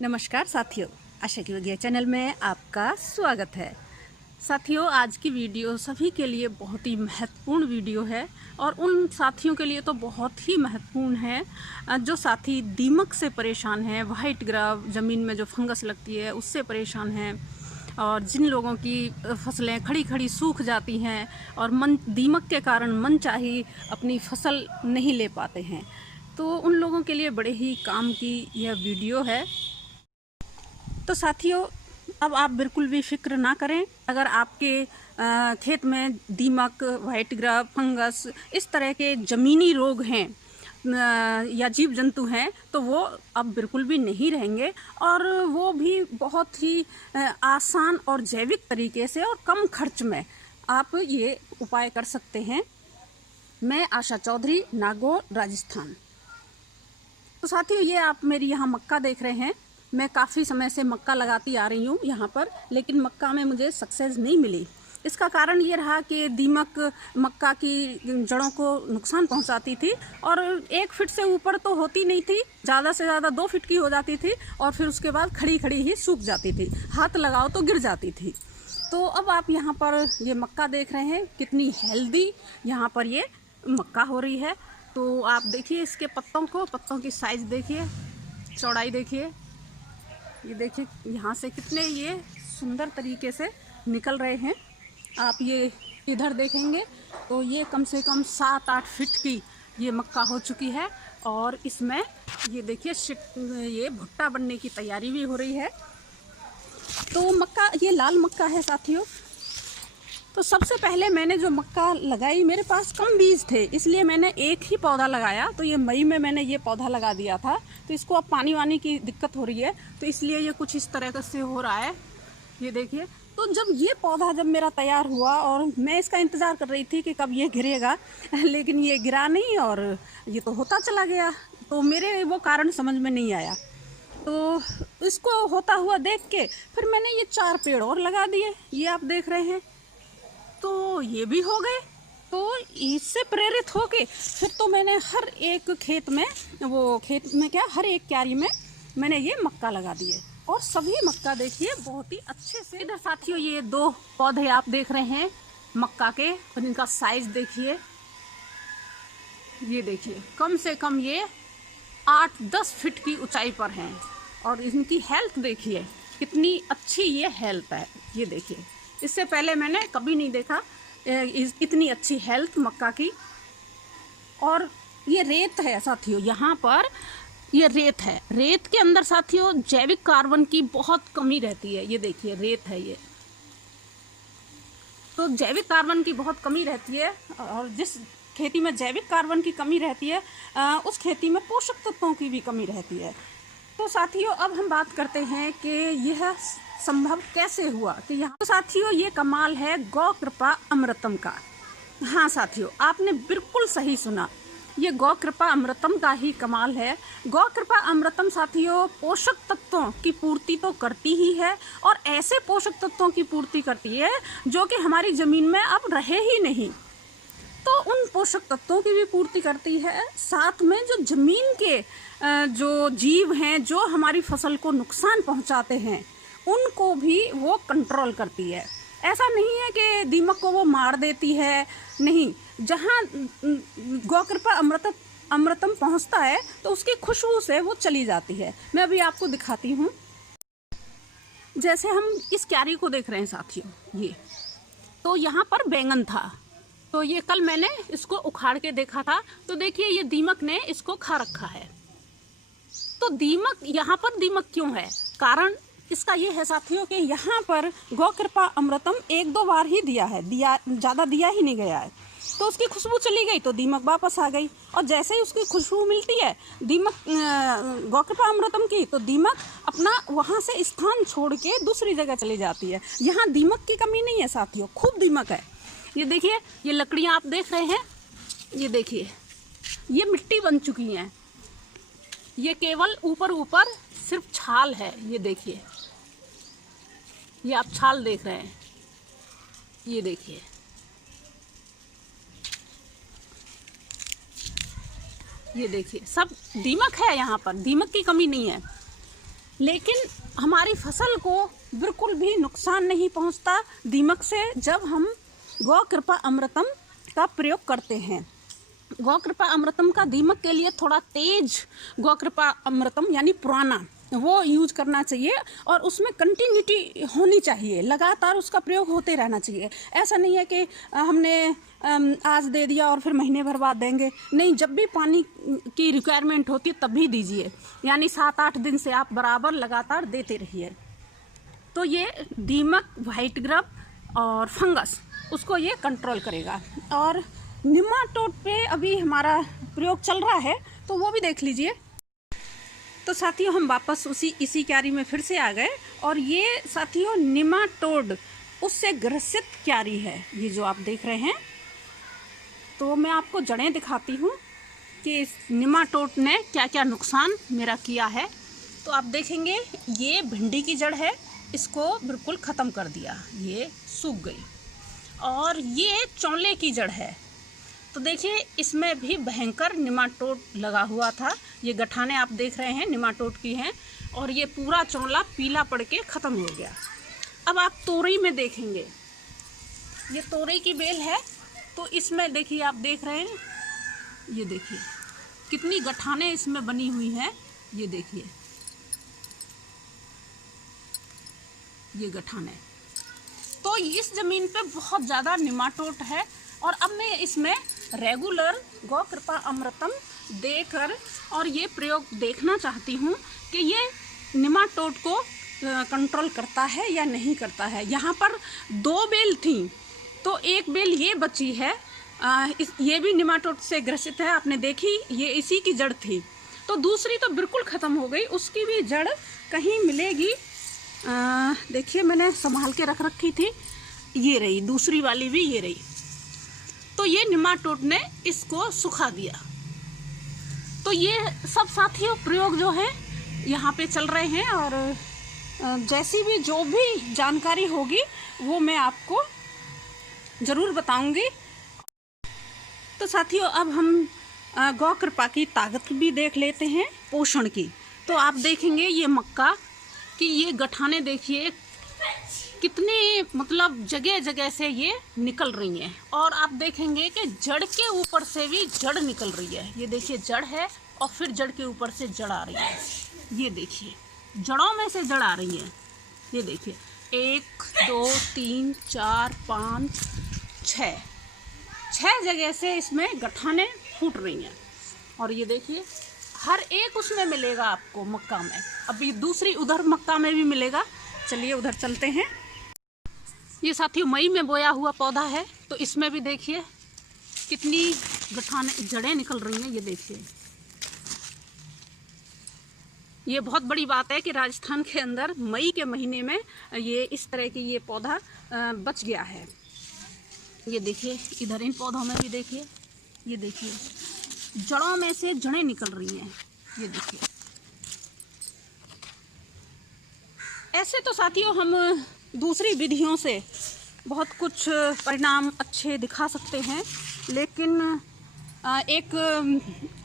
नमस्कार साथियों, आशा की वगैरह चैनल में आपका स्वागत है। साथियों, आज की वीडियो सभी के लिए बहुत ही महत्वपूर्ण वीडियो है और उन साथियों के लिए तो बहुत ही महत्वपूर्ण है जो साथी दीमक से परेशान हैं, वाइट ग्राफ, ज़मीन में जो फंगस लगती है उससे परेशान हैं और जिन लोगों की फसलें खड़ी खड़ी सूख जाती हैं और दीमक के कारण मनचाही अपनी फसल नहीं ले पाते हैं, तो उन लोगों के लिए बड़े ही काम की यह वीडियो है। तो साथियों, अब आप बिल्कुल भी फिक्र ना करें। अगर आपके खेत में दीमक, वाइट ग्राफ, फंगस इस तरह के ज़मीनी रोग हैं या जीव जंतु हैं, तो वो अब बिल्कुल भी नहीं रहेंगे और वो भी बहुत ही आसान और जैविक तरीके से और कम खर्च में आप ये उपाय कर सकते हैं। मैं आशा चौधरी, नागौर, राजस्थान। तो साथियों, ये आप मेरी यहाँ मक्का देख रहे हैं। मैं काफ़ी समय से मक्का लगाती आ रही हूँ यहाँ पर, लेकिन मक्का में मुझे सक्सेस नहीं मिली। इसका कारण ये रहा कि दीमक मक्का की जड़ों को नुकसान पहुँचाती थी और 1 फीट से ऊपर तो होती नहीं थी, ज़्यादा से ज़्यादा 2 फीट की हो जाती थी और फिर उसके बाद खड़ी खड़ी ही सूख जाती थी, हाथ लगाओ तो गिर जाती थी। तो अब आप यहाँ पर ये मक्का देख रहे हैं, कितनी हेल्दी यहाँ पर ये मक्का हो रही है। तो आप देखिए इसके पत्तों की साइज़ देखिए, चौड़ाई देखिए, ये देखिए यहाँ से कितने ये सुंदर तरीके से निकल रहे हैं। आप ये इधर देखेंगे तो ये कम से कम 7-8 फीट की ये मक्का हो चुकी है और इसमें ये देखिए ये भुट्टा बनने की तैयारी भी हो रही है। तो मक्का, ये लाल मक्का है साथियों। तो सबसे पहले मैंने जो मक्का लगाई, मेरे पास कम बीज थे, इसलिए मैंने एक ही पौधा लगाया। तो ये मई में मैंने ये पौधा लगा दिया था। तो इसको अब पानी वानी की दिक्कत हो रही है, तो इसलिए ये कुछ इस तरह से हो रहा है। ये देखिए, तो जब मेरा तैयार हुआ और मैं इसका इंतज़ार कर रही थी कि कब ये गिरेगा, लेकिन ये गिरा नहीं और ये तो होता चला गया। तो मेरे वो कारण समझ में नहीं आया। तो इसको होता हुआ देख के फिर मैंने ये 4 पेड़ और लगा दिए, ये आप देख रहे हैं। तो ये भी हो गए। तो इससे प्रेरित होके फिर तो मैंने हर एक खेत में हर एक क्यारी में मैंने ये मक्का लगा दिए और सभी मक्का देखिए बहुत ही अच्छे से। इधर साथियों, ये 2 पौधे आप देख रहे हैं मक्का के और इनका साइज देखिए, ये देखिए कम से कम ये 8-10 फीट की ऊंचाई पर हैं और इनकी हेल्थ देखिए कितनी अच्छी ये हेल्थ है। ये देखिए, इससे पहले मैंने कभी नहीं देखा इतनी अच्छी हेल्थ मक्का की। और ये रेत है साथियों, यहाँ पर ये रेत है। रेत के अंदर साथियों जैविक कार्बन की बहुत कमी रहती है। ये देखिए रेत है ये, तो जैविक कार्बन की बहुत कमी रहती है और जिस खेती में जैविक कार्बन की कमी रहती है उस खेती में पोषक तत्वों की भी कमी रहती है। तो साथियों, अब हम बात करते हैं कि यह संभव कैसे हुआ कि यहाँ। तो साथियों, ये कमाल है गौ कृपा अमृतम का। हाँ साथियों, आपने बिल्कुल सही सुना, ये गौ कृपा अमृतम का ही कमाल है। गौ कृपा अमृतम साथियों पोषक तत्वों की पूर्ति तो करती ही है और ऐसे पोषक तत्वों की पूर्ति करती है जो कि हमारी ज़मीन में अब रहे ही नहीं। तो उन पोषक तत्वों की भी पूर्ति करती है, साथ में जो ज़मीन के जो जीव हैं जो हमारी फसल को नुकसान पहुंचाते हैं उनको भी वो कंट्रोल करती है। ऐसा नहीं है कि दीमक को वो मार देती है, नहीं। जहाँ गौ कृपा अमृतम पहुंचता है तो उसकी खुशबू से वो चली जाती है। मैं अभी आपको दिखाती हूँ। जैसे हम इस क्यारी को देख रहे हैं साथियों, ये तो यहाँ पर बैंगन था, तो ये कल मैंने इसको उखाड़ के देखा था। तो देखिए ये दीमक ने इसको खा रखा है। तो दीमक, यहाँ पर दीमक क्यों है? कारण इसका ये है साथियों कि यहाँ पर गौ कृपा अमृतम 1-2 बार ही ज़्यादा दिया ही नहीं गया है। तो उसकी खुशबू चली गई तो दीमक वापस आ गई और जैसे ही उसकी खुशबू मिलती है गौ कृपा अमृतम की, तो दीमक अपना वहाँ से स्थान छोड़ के दूसरी जगह चली जाती है। यहाँ दीमक की कमी नहीं है साथियों, खूब दीमक है। ये देखिए, ये लकड़ियाँ आप देख रहे हैं, ये देखिए ये मिट्टी बन चुकी हैं। ये केवल ऊपर सिर्फ छाल है। ये देखिए, ये आप छाल देख रहे हैं, ये देखिए, ये देखिए सब दीमक है। यहाँ पर दीमक की कमी नहीं है। लेकिन हमारी फसल को बिल्कुल भी नुकसान नहीं पहुंचता दीमक से जब हम गौ कृपा अमृतम का प्रयोग करते हैं। गौ कृपा अमृतम का दीमक के लिए थोड़ा तेज गौ कृपा अमृतम यानी पुराना वो यूज करना चाहिए और उसमें कंटिन्यूटी होनी चाहिए, लगातार उसका प्रयोग होते रहना चाहिए। ऐसा नहीं है कि हमने आज दे दिया और फिर महीने भर बाद देंगे, नहीं, जब भी पानी की रिक्वायरमेंट होती है तभी दीजिए, यानी 7-8 दिन से आप बराबर लगातार देते रहिए। तो ये दीमक, व्हाइट ग्रब और फंगस उसको ये कंट्रोल करेगा। और निमाटोड पे अभी हमारा प्रयोग चल रहा है तो वो भी देख लीजिए। तो साथियों हम वापस इसी क्यारी में फिर से आ गए और ये साथियों निमाटोड उससे ग्रसित क्यारी है, ये जो आप देख रहे हैं। तो मैं आपको जड़ें दिखाती हूँ कि इस निमाटोड ने क्या क्या नुकसान मेरा किया है। तो आप देखेंगे ये भिंडी की जड़ है, इसको बिल्कुल ख़त्म कर दिया, ये सूख गई। और ये चौले की जड़ है, तो देखिए इसमें भी भयंकर निमाटोड लगा हुआ था। ये गठाने आप देख रहे हैं निमाटोड की हैं और ये पूरा चौला पीला पड़ के ख़त्म हो गया। अब आप तोरई में देखेंगे, ये तोरई की बेल है, तो इसमें देखिए आप देख रहे हैं, ये देखिए कितनी गठाने इसमें बनी हुई हैं। ये देखिए ये गठाने, तो इस ज़मीन पे बहुत ज़्यादा निमाटोड है। और अब मैं इसमें रेगुलर गौ कृपा अमृतम देकर और ये प्रयोग देखना चाहती हूँ कि ये निमाटोड को कंट्रोल करता है या नहीं करता है। यहाँ पर 2 बेल थी, तो एक बेल ये बची है, ये भी निमाटोड से ग्रसित है, आपने देखी, ये इसी की जड़ थी। तो दूसरी तो बिल्कुल ख़त्म हो गई, उसकी भी जड़ कहीं मिलेगी। देखिए मैंने संभाल के रख रखी थी, ये रही, दूसरी वाली भी ये रही। तो ये निमाटोड ने इसको सुखा दिया। तो ये सब साथियों प्रयोग जो है यहाँ पे चल रहे हैं और जैसी भी जो भी जानकारी होगी वो मैं आपको ज़रूर बताऊंगी। तो साथियों अब हम गौ कृपा की ताकत भी देख लेते हैं, पोषण की। तो आप देखेंगे ये मक्का कि ये गठाने देखिए कितनी मतलब जगह जगह से ये निकल रही हैं। और आप देखेंगे कि जड़ के ऊपर से भी जड़ निकल रही है। ये देखिए जड़ है और फिर जड़ के ऊपर से जड़ आ रही है। ये देखिए जड़ों में से जड़ आ रही है। ये देखिए 1 2 3 4 5 6 जगह से इसमें गठाने फूट रही हैं। और ये देखिए हर एक उसमें मिलेगा आपको मक्का में। अभी दूसरी उधर मक्का में भी मिलेगा, चलिए उधर चलते हैं। ये साथियों मई में बोया हुआ पौधा है, तो इसमें भी देखिए कितनी गठाने जड़ें निकल रही हैं। ये देखिए ये बहुत बड़ी बात है कि राजस्थान के अंदर मई के महीने में ये इस तरह की ये पौधा बच गया है। ये देखिए इधर इन पौधों में भी देखिए, ये देखिए जड़ों में से जड़ें निकल रही हैं। ये देखिए ऐसे तो साथियों हम दूसरी विधियों से बहुत कुछ परिणाम अच्छे दिखा सकते हैं, लेकिन एक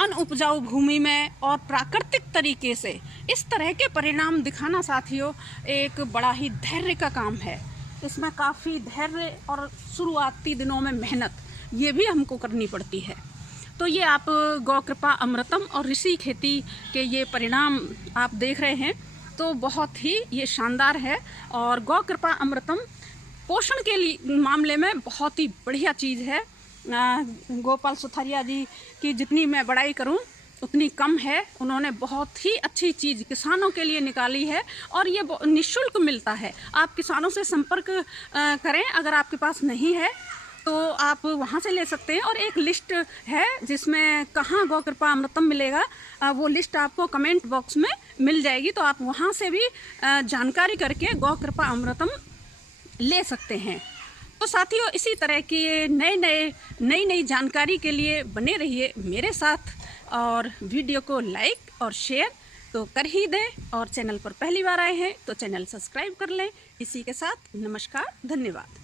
अनउपजाऊ भूमि में और प्राकृतिक तरीके से इस तरह के परिणाम दिखाना साथियों एक बड़ा ही धैर्य का काम है। इसमें काफ़ी धैर्य और शुरुआती दिनों में मेहनत ये भी हमको करनी पड़ती है। तो ये आप गौ कृपा अमृतम और ऋषि खेती के ये परिणाम आप देख रहे हैं, तो बहुत ही ये शानदार है। और गौ कृपा अमृतम पोषण के लिए मामले में बहुत ही बढ़िया चीज़ है। गोपाल सुथारिया जी की जितनी मैं बड़ाई करूं उतनी कम है। उन्होंने बहुत ही अच्छी चीज़ किसानों के लिए निकाली है और ये निःशुल्क मिलता है। आप किसानों से संपर्क करें, अगर आपके पास नहीं है तो आप वहाँ से ले सकते हैं। और एक लिस्ट है जिसमें कहाँ गौ कृपा अमृतम मिलेगा, वो लिस्ट आपको कमेंट बॉक्स में मिल जाएगी, तो आप वहाँ से भी जानकारी करके गौ कृपा अमृतम ले सकते हैं। तो साथियों इसी तरह की नई जानकारी के लिए बने रहिए मेरे साथ और वीडियो को लाइक और शेयर तो कर ही दें। और चैनल पर पहली बार आए हैं तो चैनल सब्सक्राइब कर लें। इसी के साथ नमस्कार, धन्यवाद।